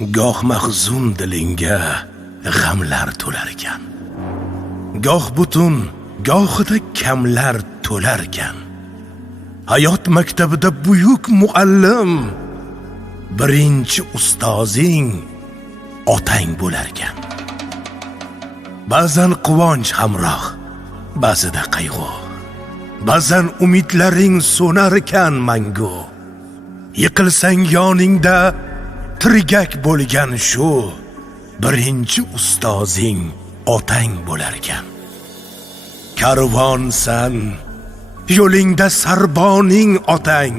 goh mahzun dilingga g'amlar to'lar ekan. Goh butun, gohida kamlar to'lar ekan. Hayot maktabida buyuk muallim, birinchi ustozing otang bo'lar ekan. Ba'zan quvonch hamroh, ba'zida qayg'u. Ba'zan umidlaring so'nar ekan mangu. Yiqilsang yoningda tirgak bo'lgan shu birinchi ustozing otang bo'lar ekan. Karvonsan, yo'lingda sarboning otang,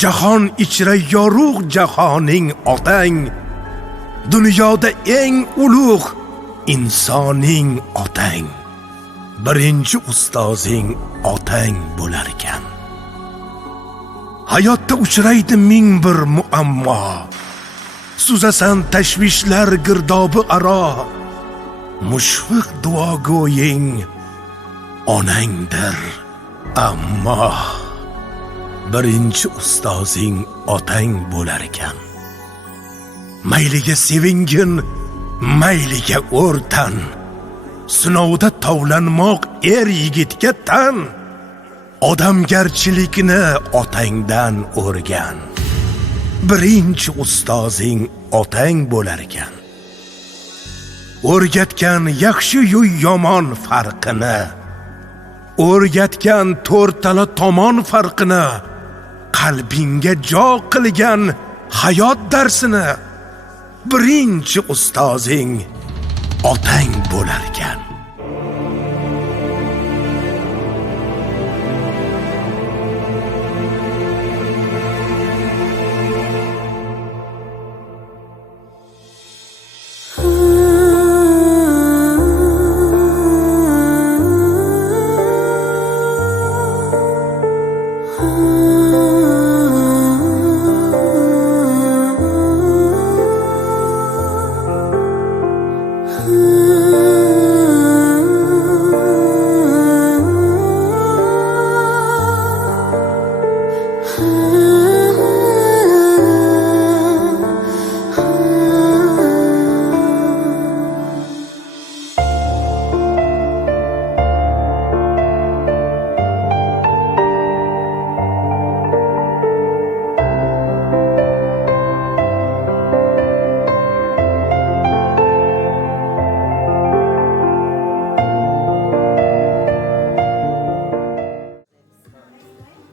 jahon ichra yorug' jahoning otang, dunyoda eng ulug' insoning otang, birinchi ustozing otang bo'lar ekan. Hayotda uchraydi ming bir muammo, suzasan tashvishlar girdobi aro, mushfiq duogo'ying onangdir, ammo birinchi ustozing otang bo'lar ekan. Mayliga sevingin, mayliga o'rtan, sinovda tovlanmoq yigitga tan. Odamgarchilikni otangdan o'rgan, birinchi ustozing otang bo'lar ekan. O'rgatgan yaxshi yu yomon farqini, o'rgatgan to'rtala tomon farqini, qalbingga jo qilgan hayot darsini, birinchi ustozing otang bo'lar ekan.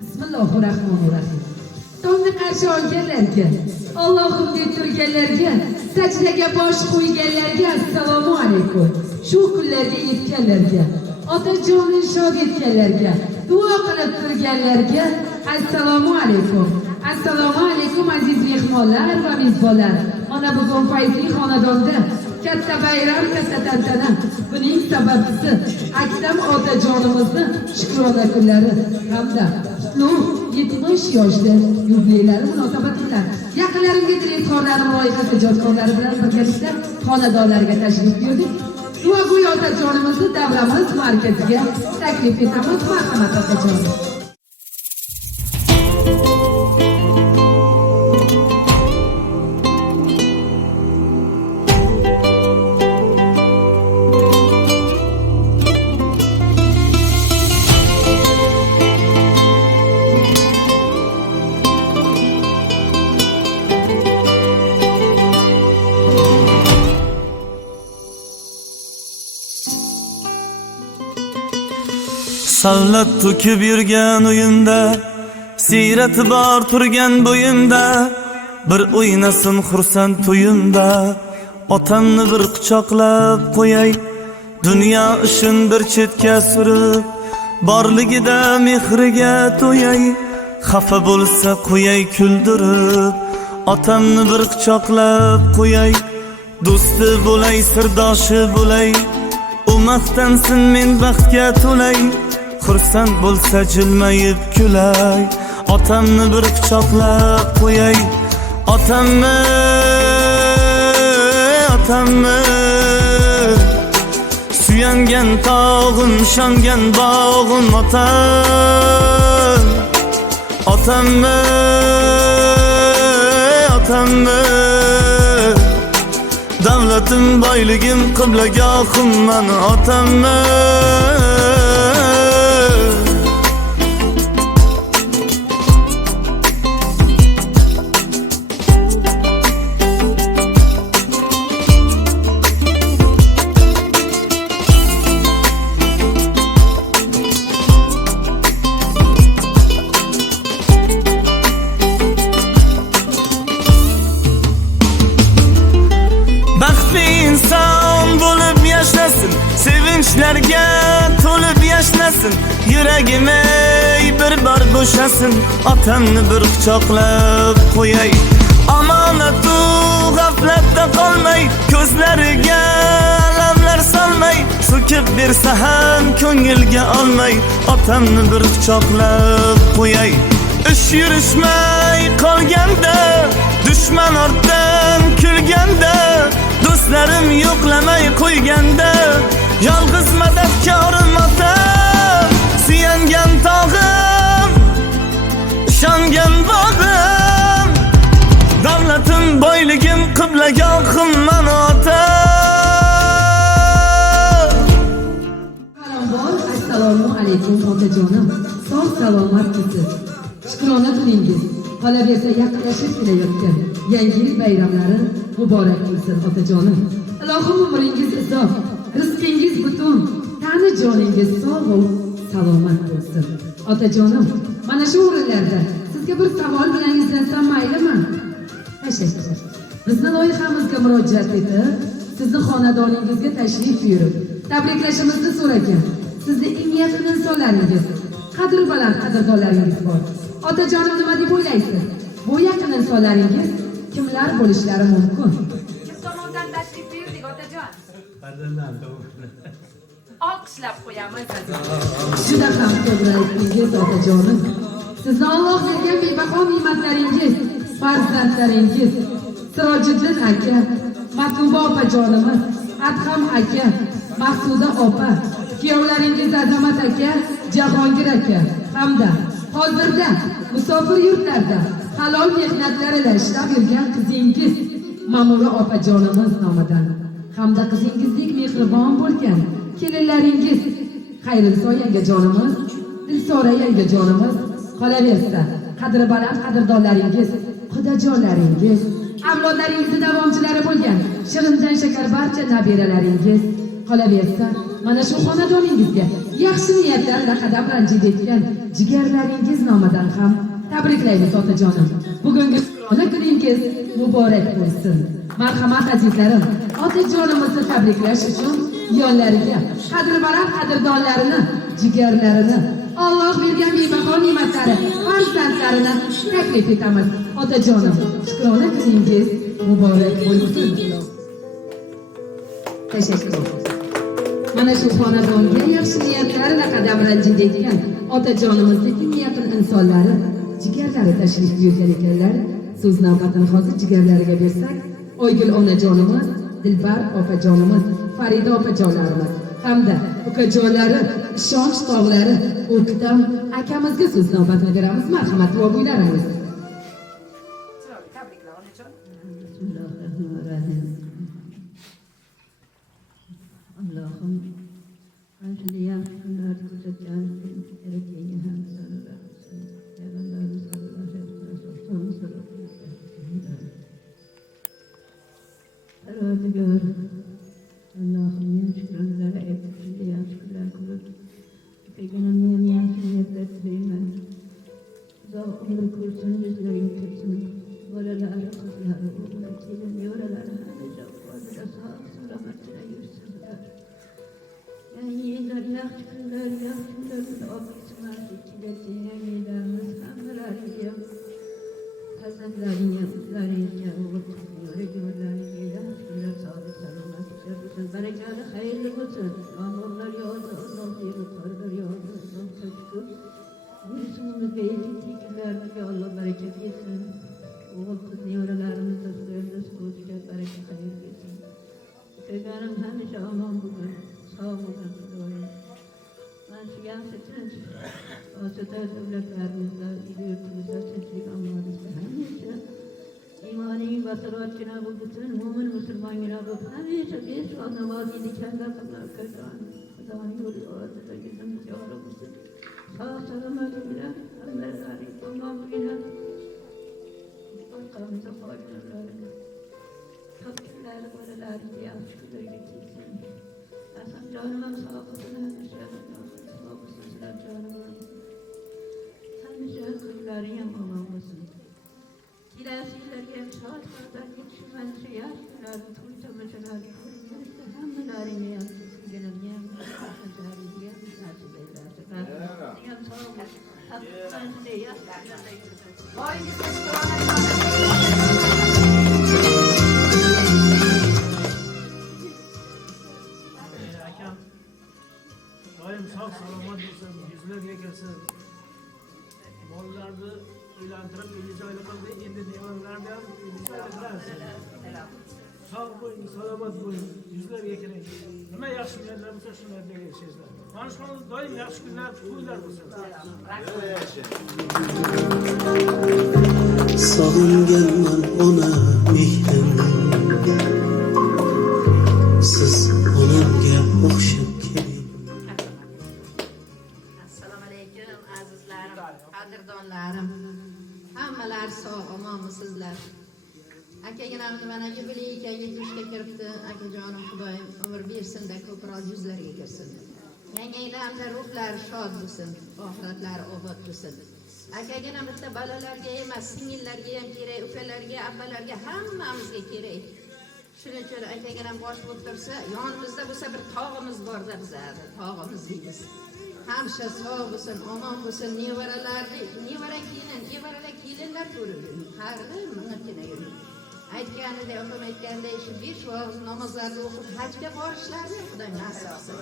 Bismillahirrahmanirrahim. Tongni qarshi olganlarga, Allohim deb turganlarga, sajdaga bosh qo'yganlarga assalomu alaykum. Shu kunlarga yetganlarga, otajonim shod etganlarga, duo qilib turganlarga assalomu alaykum. Assalomu alaykum aziz mehmonlar va mezbonlar. Mana bugun fayzli xonadonda katta bayram, katta tantana. Buning sababchisi Akram otajonimizni shukrona kunlari hamda 70 yoshda yubileylari munosabati bilan yaqinlarimga direktorlarim, loyiha ijodkorlari bilan birgalikda xonadonlarga tashrif buyurdik. Duogo'y otajonimizni davramiz markaziga taklif etamiz. Marhamat otajon. Savlat to'kib yurgan uyimda, siyrati bor turgan bo'yimda, bir o'ynasin xursand to'yimda, otamni bir quchoqlab qo'yay, dunyo ishini bir chetga surib, borligida mehriga to'yay, xafa bo'lsa qo'yay kuldirib, otamni bir quchoqlab qo'yay, do'sti bo'lay, sirdoshi bo'lay, u maqtansin men baxtga to'lay, xursand bo'lsa jilmayib kulay, otamni bir quchoqlab qo'yay, otamni suyangan tog'im, ishongan bog'im otam, otamni Davlatim, boyligim, qiblagohim mani otamman. Baxtli inson bo'lib yashasin, sevinchlarga to'lib yashasin. Yuragim ey bir bor bo'shasin, otamni bir quchoqlab qo'yay. Omonatu g'aflatda qolmay, ko'zlariga alamlar solmay, so'kib bersa ham ko'ngilga olmay, otamni bir quchoqlab qo'yay. Ish yurishmay qolganda, dushman ortdan kulganda, do'stlarim yo'qlamay qo'yganda, yolg'iz madadkorim otam. Suyangan tog'im, ishongan bog'im, davlatim, boyligim, qiblagohim mani otam. Avvalambor assalomu alaykum otajonim. Sog' salomatsiz. Shukrona qilingiz. Qolaversa yaqinlashib kelayotgan yangi yil bayramlari muborak bo'lsin otajonim. Ilohim umringiz uzoq, rizqingiz butun, tani joningiz sog' salomat bo'lsin. Otajonim, mana shu o'rinlarda sizga bir savol bilan izlansam maylimi? Tashakkur. Bizni loyihamizga murojaat etib, sizni xonadoningizga tashrif buyurib, tabriklashimizni so'ragan sizni eng yaqin insonlaringiz, qadr baland qadrdonlaringiz bor. Otajonim, nima deb o'ylaysiz? Bu yaqin insonlaringiz kimlar bo'lishlari mumkin? Kim tomonidan tashrif buyurdik otajon? Olqishlab qo'yamiz. Juda ham to'g'ri aytdingiz otajonim. Sizni Alloh bergan bebaho ne'matlaringiz, farzandlaringiz, Sirojiddin aka, Matluba opajonimiz, Adham aka, Maqsuda opa, kuyovlaringiz Azamat aka, Jahongir aka hamda hozirda musofir yurtlarda halol mehnatlarida ishlab yurgan qizingiz Ma'mura opajonimiz nomidan hamda qizingizdek mehribon bo'lgan kelinlaringiz Xayriso yangajonimiz, Dilsora yangajonimiz, qolaversa qadri baland qadrdonlaringiz, xudojonlaringiz, avlodlaringizni davomchilari bo'lgan Shirinjon shakar barcha nabiralaringiz, qolaversa mana shu xonadoningizga yaxshi niyatlar bilan qadam ranjid etgan jigarlaringiz nomidan ham tabriklaymiz otajonim. Bugungi ona kuningiz muborak bo'lsin. Marhamat azizlarim, otajonimizni tabriklash uchun yonlariga qadri baland qadrdonlarini, jigarlarini, Alloh bergan bebaho ne'matlari, farzandlarini taklif etamiz. Otajonim, shukrona kuningiz muborak bo'lsin. Tashakkur. Mana shu xonadonga yaxshi niyatlar bilan qadam ranjid etgan otajonimizning eng yaqin insonlari, jigarlari tashrif buyurgan ekanlar. So'z navbatini hozir jigarlariga bersak, Oygul onajonimiz, Dilbar opajonimiz, Farida opajonlarimiz hamda ukajonlari, ishonch tog'lari, O'ktam akamizga so'z navbatini beramiz. Marhamat va buyuramiz. Tabriklar onajon. Bismillahirrohmanirrohim. Allohim ancha yaxshi kunlar ko'rsatgan kelajagingga ham salomlar olsun. Payg'ambarimiz sallallohu alayhi vasallam Parvardigor Allohimning shukrlari aytib shunday yaxshi kunlar ko'rib kelganimni ham yaxshi niyatlar tilayman. Uzoq umr ko'rsin, yuzlaring ko'rsin. Bolalari, qizlari, o'g'li, kelin, yo'ralari hamisha oilada sog' salomatlikda yursinlar. Yangi yillar, yaxshi kunlar bilan olqishlar ichida yangi yillarimiz hammalaringga, farzandlaringga, qizlaringga, o'g'il qizlaringga yaxshi kunlar, sog'lik, salomatlikda bo'lsin. Barakali, xayrli bo'lsin. Yomg'irlar yog'di, Alloh berib, qorlar yog'di, Alloh shukr. Yurishimizga yetib kunlarga Alloh baraka bersin. O'g'il qiz nevaralarimizga Xudoyimiz ko'ziga baraka xayr bersin. Ko'rganim hamisha omon bo'lsin, sog' bo'lsin Xudoyim. Mana shu yaxshi tinch osida davlatlarimizda, yurtimizda tinchlik omonatda hamisha iymoning basirotchina bo'lsin, mo'min musulmon bo'lib hamisha besh vaqt namozini kanda qilib qilgan. Xudoning yo'li ortida yuzim jori bo'lsin. Sog' salomat bilan hamdardlik tamom bilan orqamizda qolganlarni topganlar bolalarga yaxshi kunlarga kelsin. Asam jonim sog' bo'lsin, hamisha sog' bo'lsin sizlar jonim. Hamisha kunlaring ham omon bo'lsin. Kilasizlarga ham sog' salomat yetishmancha yaxshi kunlarni to'y-tomoshalarni ko'rib hammalaringga ham sizlarga ham farzandlaringga ham nasib eylesin. Ham sog' bo'lsin. Haqqinizda yaxshi kunlarga akam doim sog' salomat bo'lsin, yuzlarga kelsin. Mollarni uylantirib, uyi joyli qildi, endi nevarlarni ham uyi joyli qilasiz. Sog' bo'ling, salomat bo'ling, yuzlarga keling. Nima yaxshi kunlar bo'lsa, shunlarga erishasizlar. Mana shu doim yaxshi kunlar, to'ylar bo'lsin. Sog'inganman ona mehrimga, siz onamga o'xshab keling. Assalomu alaykum azizlarim, qadrdonlarim. Hammalar sog' omonmisizlar? Akaginamni mana yubileyga 70 ga kiribdi. Akajonim Xudoyim umr bersin-da ko'proq yuzlarga kirsin. Yanganglarning ruhlari shod bo'lsin, oxiratlari obod bo'lsin. Akagina bitta bolalarga emas, singillarga ham kerak, ukalarga, abbalarga hammamizga kerak. Shuning uchun akaginam bosh bo'lib tursa, yonimizda bo'lsa bir tog'imiz bor-da bizlarni, tog'imiz deymiz. Hamsha sog' bo'lsin, omon bo'lsin, nevaralar kelinlar ko'rib yuring. Qarg'i minutgina yuring. Aytganidek, opam aytganday shu 5 vaqt namozlarni o'qib hajga borishlarini Xudo nasib qilsin.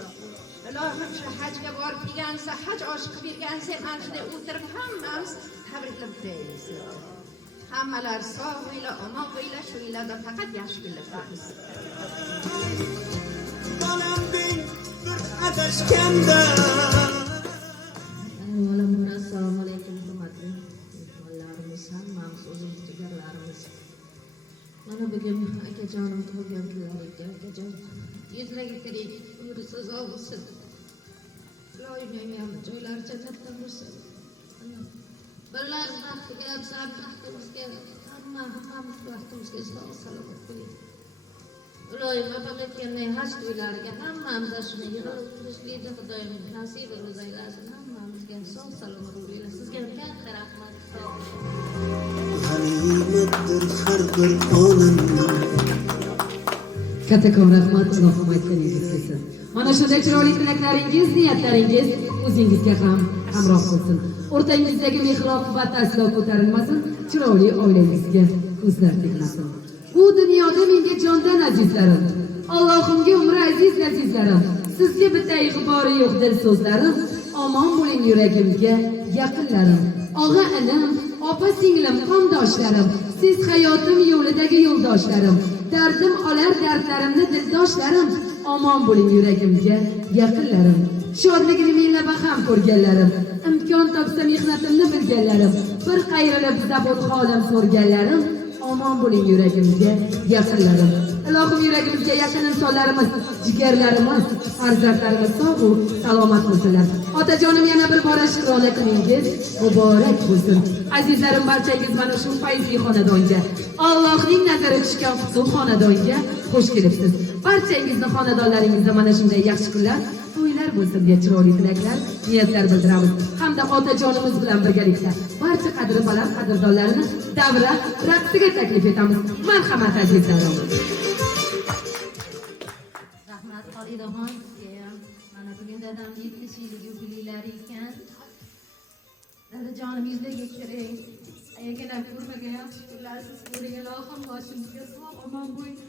Ilohim shu hajga borib kelgansa, haj oshi qilib bergansa ham ana shunday o'tirib hammamiz tabriklab turaylik. Hammalar sog' bo'la, omon bo'la, shu yillarda faqat yaxshi kunlar ko'rsin. Onamning bir adashganda Assalomu alaykum hurmatli mehmonlarimiz, hammamiz o'zimiz jigarlarimiz. Mana bugun akajonim tug'ilgan kunlariga akajon yuzlarga kiring, umri so'zoq bo'lsin. Ilohim ham joylari jannatdan bo'lsin. Birlar baxtiga, baxtimizga, hammamiz baxtimizga sog' salomat bo'ling. Ilohim opam aytganday haj to'ylariga hammamiz shuni yig'ilib turishlikni Xudoyim nasib aylasin. Hammamizga sog' salomat bo'linglar. Sizga ham katta rahmat. Sog' bo'ling. G'animatdir har bir onamning. Kattakon rahmat, Allohim aytganingiz kelsin. Mana shunday chiroyli tilaklaringiz, niyatlaringiz o'zingizga ham hamroh bo'lsin. O'rtangizdagi mehr-oqibat aslo ko'tarilmasin, chiroyli oilangizga ko'zlar tegmasin. Bu dunyoda menga jondan azizlarim, Allohimga umri aziz azizlarim, sizga bitta ig'bori yo'qdir so'zlarim. Omon bo'ling yuragimga yaqinlarim, og'a-inim, opa-singlim, qondoshlarim, siz hayotim yo'lidagi yo'ldoshlarim, dardim olar dardlarimni dildoshlarim. Omon bo'ling yuragimga yaqinlarim, shodligini menla baham ko'rganlarim, imkon topsa mehnatimni bilganlarim, bir qayrilib zabot holim so'rganlarim. Omon bo'ling yuragimga yaqinlarim. Ilohim yuragimizga yaqin insonlarimiz, jigarlarimiz, farzandlarimiz sog' va salomat bo'lsinlar. Otajonim yana bir bora shirola kuningiz muborak bo'lsin. Azizlarim, barchangiz mana shu fayzli xonadonga, Allohning nazari tushgan qutlug' xonadonga xush kelibsiz. Barchangizni xonadonlaringizda mana shunday yaxshi kunlar, to'ylar bo'lsin deya chiroyli tilaklar, niyatlar bildiramiz. Hamda otajonimiz bilan birgalikda barcha qadri baland qadrdonlarni davra raqsiga taklif etamiz. Marhamat azizlarim. Rahmat Xolidaxon, sizga ham mana bugun dadam 70 yillik yubileylari ekan. Dadajonim yuzlarga kiring. Ayagilar ko'rmagan yaxshi kunlarsiz ko'ring. Ilohim boshingizga sog' omon bo'ling.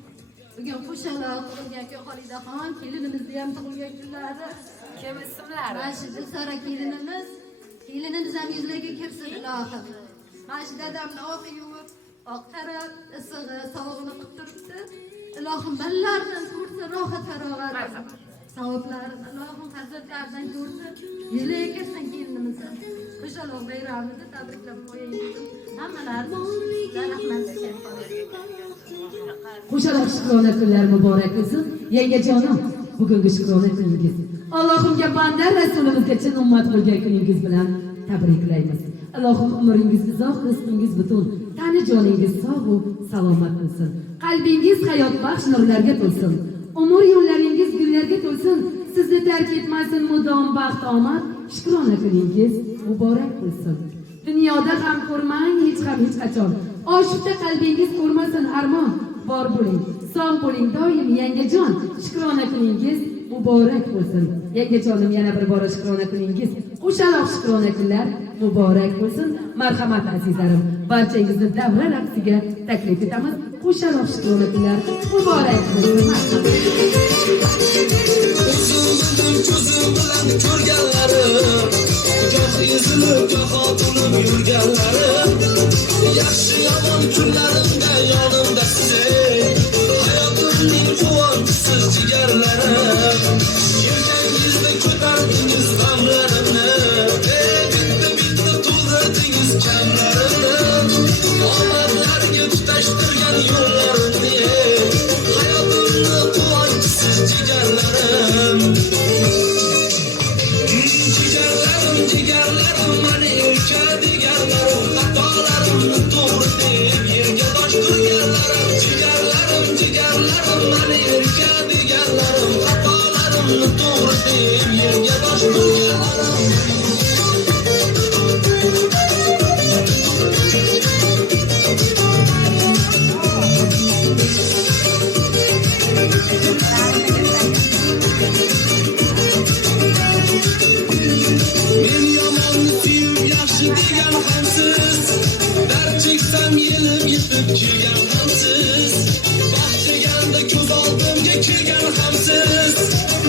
Bugun qo'shaloq tug'ilgan Xolidaxon, kelinimizni ham tug'ilgan kunlari. Kim ismlari? Mana shu Sara kelinimiz ham yuzlarga kirsin ilohim. Mana shu dadamni oq yuvib, oq tarab, isig'i, sovug'ini qilib turibdi. Ilohim ballardan ko'rsin, rohat farog'at. Savoblarini Ilohim hazratlaridan ko'rsin. Yuzlarga kirsin kelinimizni. Qo'shaloq bayramini tabriklab qo'ying. Hammalarni rahmat Qo'shaloq shukrona kunlar muborak bo'lsin. Yangajonim, bugungi shukrona kuningiz Allohimga banda rasulimizga chin ummat bo'lgan kuningiz bilan tabriklaymiz. Allohim umringiz uzoq, rizqingiz butun, tani joningiz sog' va salomat bo'lsin. Qalbingiz hayot baxsh nurlarga to'lsin. Umr yo'llaringiz gullarga to'lsin. Sizni tark etmasin mudom baxt omad. Shukrona kuningiz muborak bo'lsin. Dunyoda ham ko'rmang hech qachon. Oshufta qalbingiz ko'rmasin armon. Bor bo'ling, sog' bo'ling doim yangajon. Shukrona kuningiz muborak bo'lsin. Yangajonim, yana bir bora shukrona kuningiz, qo'shaloq shukrona kunlar muborak bo'lsin. Marhamat azizlarim, barchangizni davra raqsiga taklif etamiz. Qo'shaloq shukrona kunlar muborak bo'lsin. Ko'zim bilan ko'rganlarim, goh ezilib, goh otilib yurganlarim, yaxshi yomon kunlarimda yonimda siz, hayotimning quvonchisiz jigarlarim, yelkangizda ko'tardingiz g'amlarimni, bitta to'ldirdingiz kamlarimni, omadlarga tutashtirgan yo'llarimni, hayotimni quvonchisiz jigarlarim. Jigarlarim, mani o'lka deganlarim, xatolarimni to'g'ri deb yerga tosh turganlarim. Jigarlarim, mani o'lka deganlarim, xatolarimni to'g'ri deb yerga tosh turganlarim. Yelim yetib kelgan hamsiz, baxt deganda ko'z oldimga kelgan hamsiz,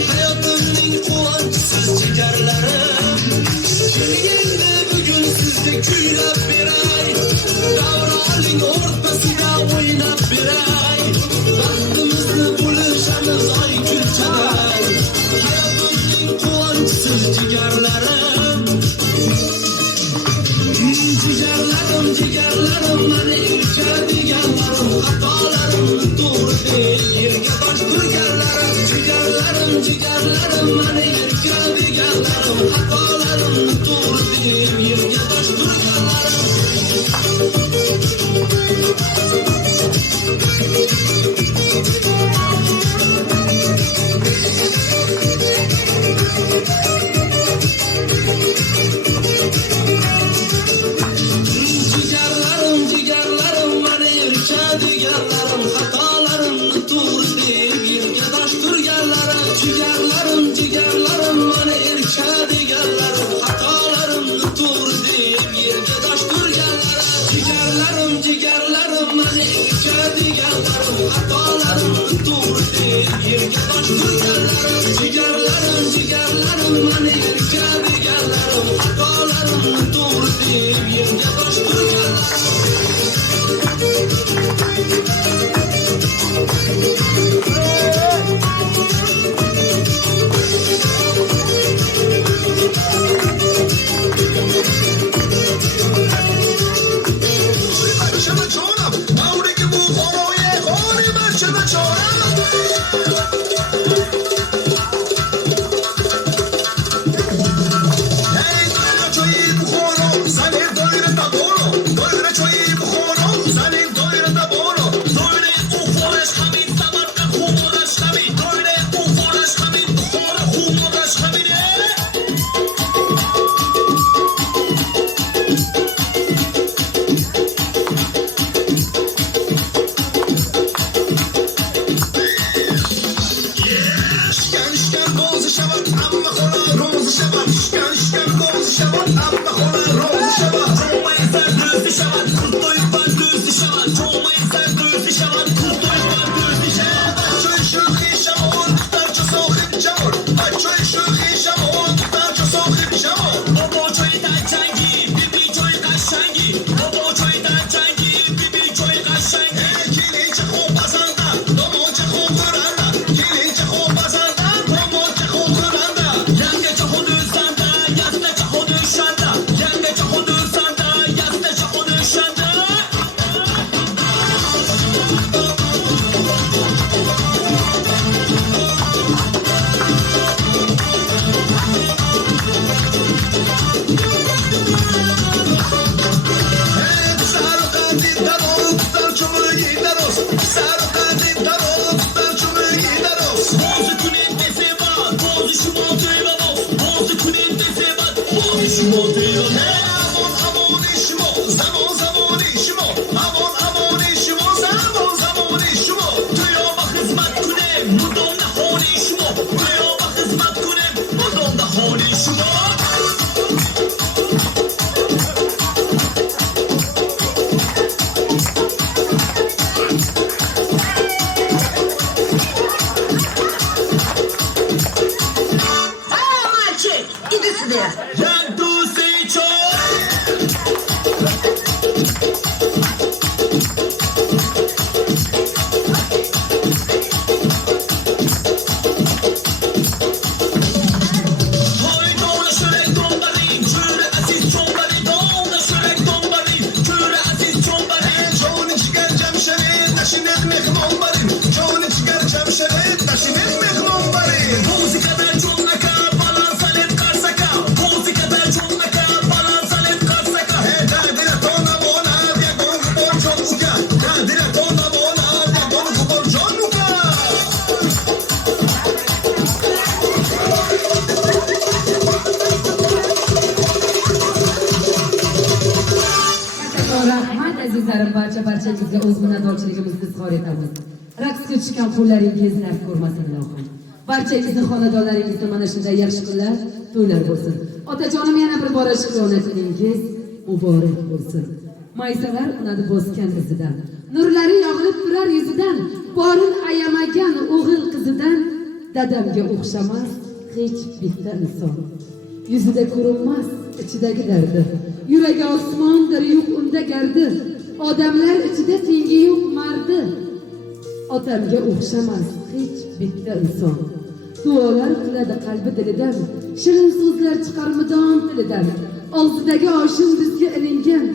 hayotimning quvonchisiz jigarlarim. Kelganda bugun sizga kuylab beray, davroning o'rtasida o'ynab beray, baxtimizni bo'lishamiz oy kulchaday, hayotimning quvonchisiz jigarlarim. Jigarlarim, mani o'lka deganlarim, xatolarimni to'g'ri deb yerga tosh turganlarim. Jigarlarim, mani o'lka deganlarim, xatolarimni to'g'ri deb yerga tosh turganlarim. Jigarlarim, mani o'lka deganlarim, xatolarimni to'g'ri deb yerga tosh turganlarim. Jigarlarim, mani o'lka deganlarim, xatolarimni to'g'ri deb yerga tosh turganlarim. Jigarlarim, mani o'lka deganlarim, xatolarimni to'g'ri deb yerga tosh turganlarim. Jigarlarim, mani o'lka deganlarim, xatolarimni to'g'ri deb yerga tosh turganlarim. rahmat azizlarim, barchangizga o'z minnatdorchiligimizni izhor etamiz. Raqsga tushgan qo'llaringiz naf ko'rmasin ilohim. Barchangizning xonadonlaringizda mana shunday yaxshi kunlar, to'ylar bo'lsin. Otajonim yana bir bora shukrona kuningiz muborak bo'lsin. Maysalar unadi bosgan izidan, nurlari yog'ilib turar yuzidan, borin ayamagan o'g'il qizidan dadamga o'xshamas hech bitta inson. Yuzida ko'rinmas ichidagi dardi, yuragi osmondir yo'q unda gardi, odamlar ichida tengi yo'q mardi. Otamga o'xshamas hech bitta inson. Duolar qiladi qalbi dilidan, shirin so'zlar chiqar mudom tilidan. Og'zidagi oshim bizga ilingan,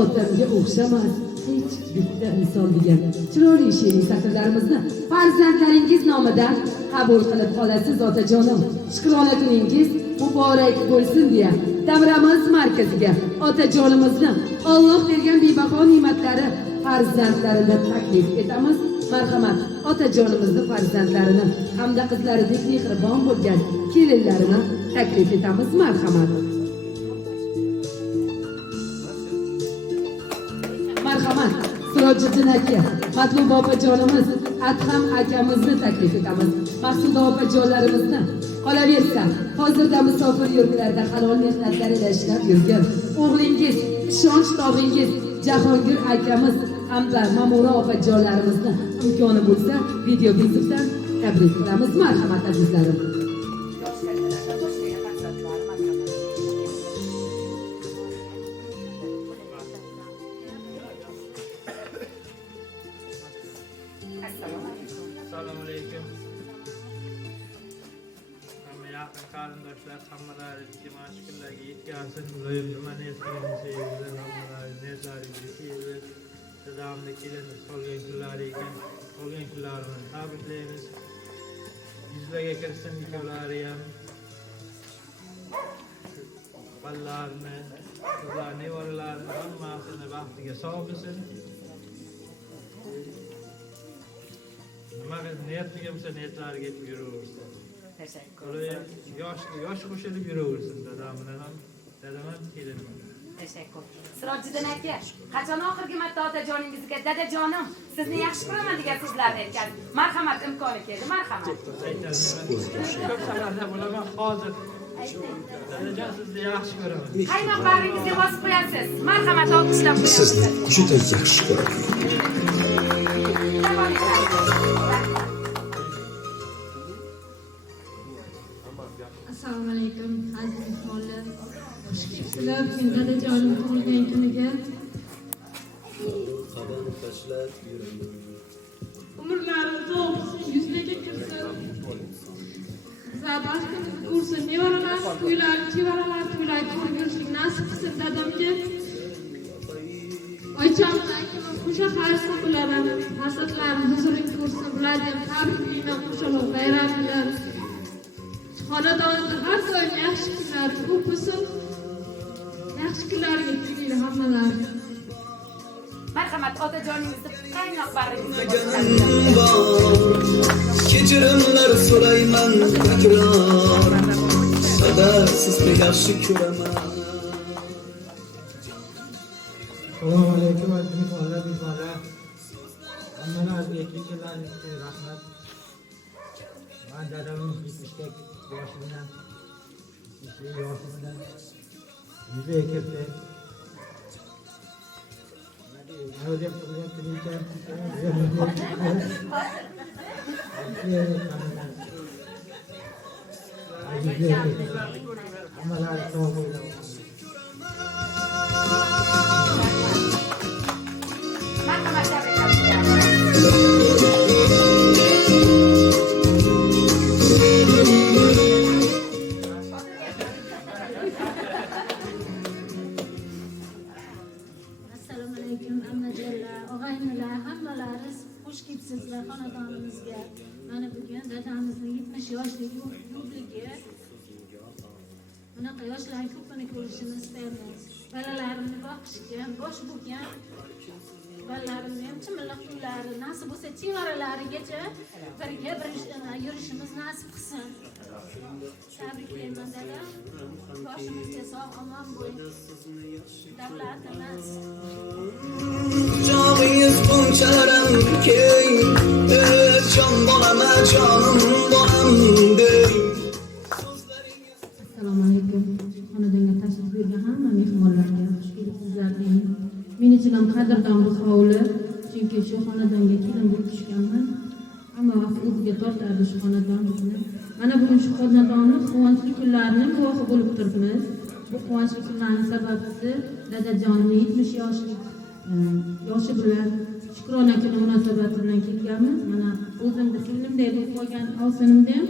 otamga o'xshamas hech bitta inson degan chiroyli she'riy satrlarimizni farzandlaringiz nomidan qabul qilib qolasiz otajonim. Shukrona kuningiz muborak bo'lsin deya davramiz markaziga otajonimizni Alloh bergan bebaho ne'matlari farzandlarini taklif etamiz. Marhamat, otajonimizni farzandlarini hamda qizlaridek mehribon bo'lgan kelinlarini taklif etamiz. Marhamat. Marhamat, Sirojiddin aka, Matluba opajonimiz, Adham akamizni taklif etamiz. Maqsuda opajonlarimizni. Qolaversa, hozirda musofir yurtlarda halol mehnatlarida ishlab yurgan o'g'lingiz, ishonch tog'ingiz Jahongir akamiz hamda Mamura opajonlarimizni imkoni bo'lsa video bezikdan tabrik qilamiz. Marhamat azizlarim. Assalomu alaykum. Hamma yaqin qarindoshlar hammalaringizga mana shu kunlarga yetkazsin. Iloyim nima niyatlaringizni sevinglar, hammalaringiz niyatlaringizni sevinglar. Dadamni kelini solgan kunlari ekan, qolgan kunlarini tabriklaymiz. Yuzlarga kirsin ikkovlari ham. Balalarni, qizlar nevaralarini hammasini baxtiga sog' bo'lsin. Nima niyat qilgan bo'lsa niyatlariga yetib yuraversin. Teşekkür. Yosh qo'shilib yuraversin dadam bilan ham, dadam ham kelin. Teşekkür. Sirojiddin aka, qachon oxirgi marta otajoningizga dadajonim, sizni yaxshi ko'raman degan so'zlarni aytgan. Marhamat, imkoni keldi. Marhamat. Ko'p safarda bo'laman hozir. Dadajon sizni yaxshi ko'raman. Qaynoq bag'ringizga bosib qo'yasiz. Marhamat, olqishlab qo'yasiz. Sizni juda yaxshi ko'raman. Assalomu alaykum aziz mehmonlar. Xush kelibsizlar bugun dadajonim tug'ilgan kuniga. Qaban tashlab yuraman. Umrlari uzoq bo'lsin, yuzlarga kirsin. Zabaxtimizni ko'rsin, nevaralar, to'ylar, chevaralar, to'ylar ko'rib yurishlik nasib qilsin dadamga. Oychamiz akamiz qo'sha xayrsin bularni, farzandlarim huzurini ko'rsin, bularni ham tabriklayman, qo'shaloq bayram bilan. Xonadonda har doim yaxshi kunlar ko'p bo'lsin. Yaxshi kunlarga teginglar hammalar. Marhamat, otajoningizni qaynoq bag'ringizga Kechirimlar so'rayman takror. Sada sizni yaxshi ko'raman. Assalomu alaykum aziz mehmonlar. Hammalarga kelganlaringizga rahmat. Men dadamning 70 yoshi bilan yuzaga kirdi. Hammalari sog' bo'lsin. Marhamat, tabriklar. Assalomu alaykum ammajonlar, og'aynilar, hammalari xush kelibsizlar xonadonimizga. Mana bugun dadamizning 70 yoshlik yo'qligi. Bunaqa yoshlar ko'pini ko'rishini istaymiz. Bolalarimni boqishga bosh bo'lgan bolalarimni ham chimilliq kunlari nasib bo'lsa chevaralarigacha birga yurishimiz nasib qilsin. Tabriklayman dadam. Boshimizga sog' omon bo'ling. Davlatimiz suraman key can bolama canım bolam dey Assalomu alaykum. Xonadonga tashrif buyurgan hamma mehmonlarga xush kelibsizlar. Men uchun ham qadrdon bu hovli, chunki shu xonadonga kelin bo'lib tushganman. Hamma vaqt o'ziga tortadi shu xonadon bizni. Mana bugun shu xonadonni quvonchli kunlarini guvohi bo'lib turibmiz. Bu quvonchli kunlarning sababchisi dadajonning 70 yoshi bilan Shukrona kuni munosabati bilan kelganmiz. Mana o'zimda singlimday bo'lib qolgan ovsinimda ham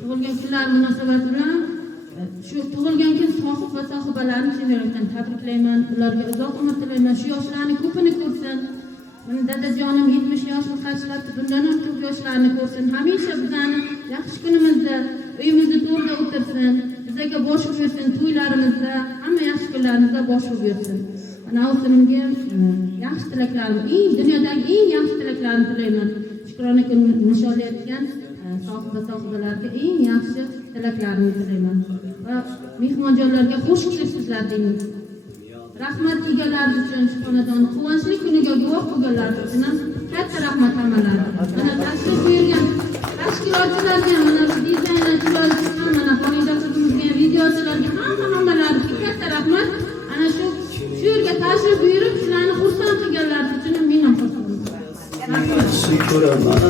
tug'ilgan kunlar munosabati bilan shu tug'ilgan kun sohib va sohibalarni chin yurakdan tabriklayman. Ularga uzoq umr tilayman. Shu yoshlarni ko'pini ko'rsin. Mana dadajonim 70 yoshni qarshilabdi. Bundan ham ko'p yoshlarni ko'rsin. Hamisha bizani yaxshi kunimizda, uyimizda to'rda o'tirsin. Bizga bosh bersin, to'ylarimizda, hamma yaxshi kunlarimizda bosh bersin. Mana o'zimga yaxshi tilaklarim, dunyodagi eng yaxshi tilaklarimni tilayman. Shukrona kuni nishonlayotgan sohibalarga eng yaxshi tilaklarimni tilayman. Va mehmonjonlarga xush kelibsizlar deymiz. Rahmat egalari uchun shu xonadonni quvonchli kuniga guvoh bo'lganlar uchun ham katta rahmat hammalari. Mana tashrif buyurgan tashkilotchilarga, mana dizaynerchilarga, mana xonada qizimizga, videochilarga hammalariga katta rahmat. Ana shu yerga tashrif buyurib, sizlarni xursand qilganlar uchun men ham xursandman. Shukuraman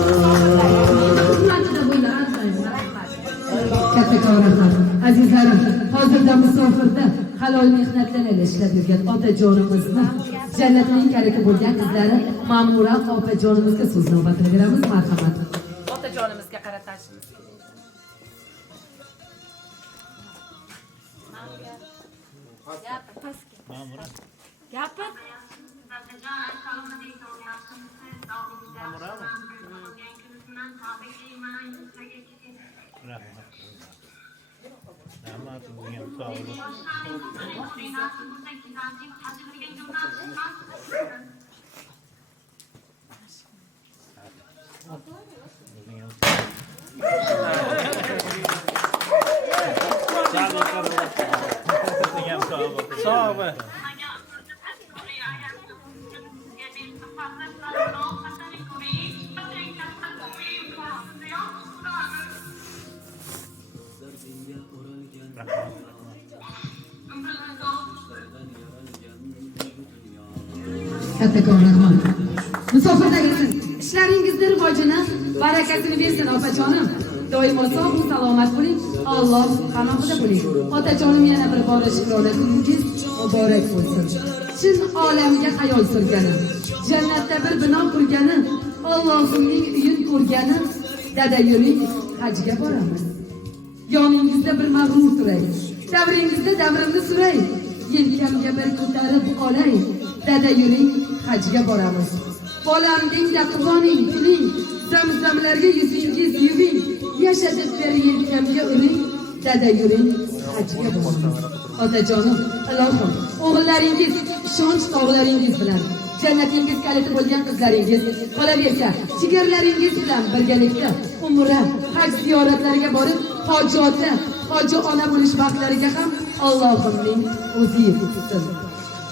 Kattakon rahmat. Azizlarim, hozirda musofirda halol mehnatdan ishlab yurgan otajonimizni jannatning kaliti bo'lgan qizlari Ma'mura opajonimizga so'z navbatini beramiz. Marhamat. Otajonimizga qaratash. Gapir. Kattakon rahmat. Musofirdagisin. Ishlaringizning rivojini, barakasini bersin opajonim. Doimo sog' salomat bo'ling. Alloh panohida bo'ling. Otajonim yana bir bora shukrona kuningiz muborak bo'lsin. Chin olamga xayol surgani, jannatda bir bino qurgani, Allohning uyin ko'rgani, dada yuring, hajga boramiz. Yoningizda bir mag'rur turay. Davringizda davrimni suray. Yelkamga bir ko'tarib olay. Dada yuring, hajga boramiz. Bolamding daqivoning, kuling, zamzamlarga yuzingiz yuving. Yashatib ber yelkamga uring. Dada yuring, hajga boramiz. Otajonim, Allohim, o'g'illaringiz, ishonch tog'laringiz bilan jannatingiz kaliti bo'lgan qizlaringiz, qolaversa, jigarlaringiz bilan birgalikda umra, haj ziyoratlariga borib, hoji ona bo'lish vaqtlariga ham Allohimning o'zi yetsin.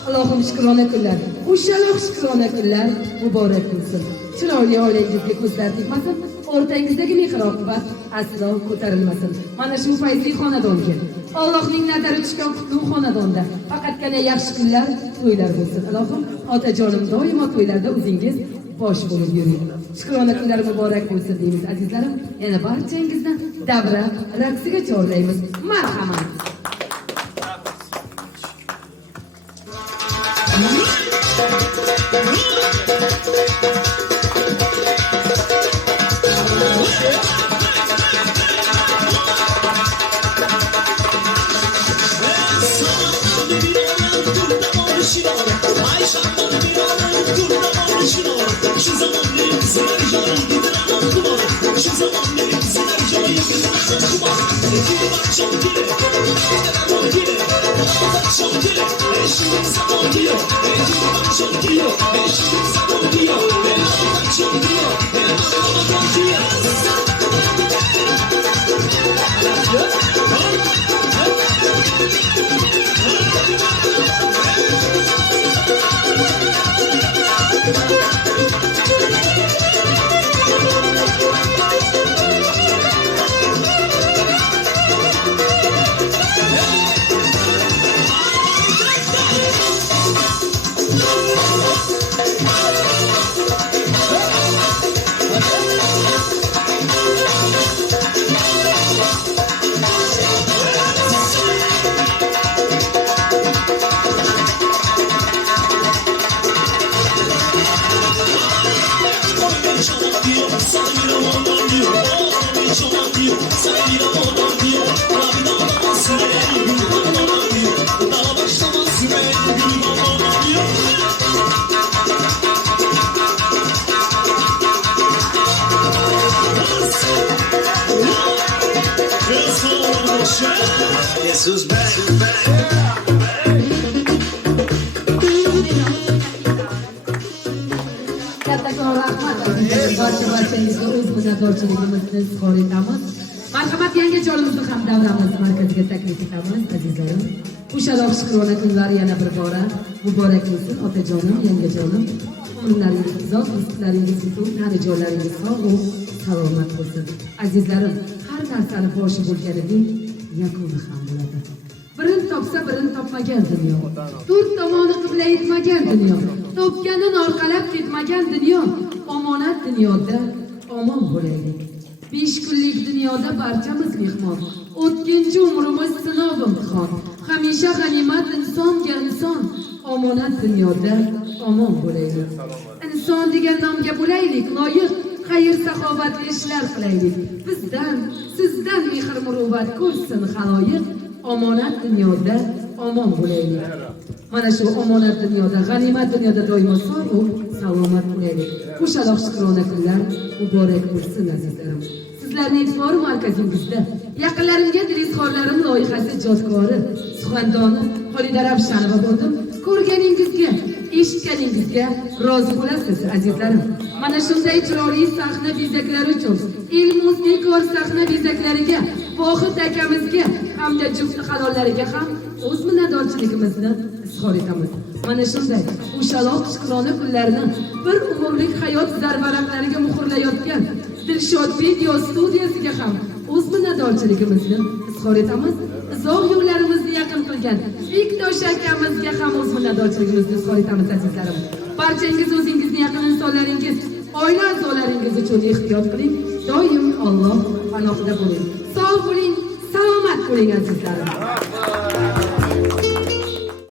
Allohim shukrona kunlar, o'shaloq shukrona kunlar muborak bo'lsin. Chiroyli oilangizga ko'zlar tegmasin, o'rtangizdagi mehr-oqibat aslo ko'tarilmasin. Mana shu fayzli xonadonga, Allohning nazari tushgan qutlug' xonadonda faqatgina yaxshi kunlar, to'ylar bo'lsin. Allohim, otajonim doimo to'ylarda o'zingiz bosh bo'lib yuring. Shukrona kunlar muborak bo'lsin deymiz azizlarim. Yana barchangizni davra raqsiga chorlaymiz. Marhamat. Kattakon rahmat azizlarim. Barchangizga o'z minnatdorchiligimizni izhor etamiz. Marhamat, yangi jonimizni ham davramiz markaziga taklif etamiz azizlarim. O'shaloq shukrona kunlar yana bir bora muborak bo'lsin otajonim, yangajonim. Umrlaringiz uzoq, rizqlaringiz butun, tani jonlaringiz sog' va salomat bo'lsin. Azizlarim, har narsani boshi bo'lganidek yakuni ham bo'ladi. Birin topsa birin topmagan dunyo. To'rt tomoni qibla etmagan dunyo. Topganini orqalab ketmagan dunyo. Omonat dunyoda omon bo'laylik. 5 kunlik dunyoda barchamiz mehmon. O'tkinchi umrimiz sinov imtihon. Hamisha g'animat insonga inson. Omonat dunyoda omon bo'laylik. Inson degan nomga bo'laylik loyiq. Xayr saxovatli ishlar qilaylik. Bizdan, sizdan mehr muruvvat ko'rsin xaloyiq. Omonat dunyoda omon bo'laylik. Mana shu omonat dunyoda, g'animat dunyoda doimo sog' va salomat bo'laylik. O'shaloq shukrona kunlar muborak bo'lsin azizlarim. Sizlarning e'tibor markazingizda yaqinlarimga dil izhorlarim loyihasi ijodkori, suxandoni Xolida Ravshanova bo'ldim. Ko'rganingizga, eshitganingizga rozi bo'lasiz azizlarim. Mana shunday chiroyli sahna bezaklari uchun Elmuzning kor sahna bezaklariga, Vohid akamizga hamda jufti halollariga ham o'z minnatdorchiligimizni izhor etamiz. Mana shunday o'shaloq shukrona kunlarini bir umrlik hayot zarvaraqlariga muhrlayotgan Dilshod video studiyasiga ham o'z minnatdorchiligimizni izhor etamiz. Uzoq yo'llarimizni yaqin qilgan Bektosh akamizga ham o'z minnatdorchiligimizni izhor etamiz azizlarim. Barchangiz o'zingizni yaqin insonlaringiz, oila a'zolaringiz uchun ehtiyot qiling. Doim Alloh panohida bo'ling. Sog' bo'ling, salomat bo'ling azizlarim.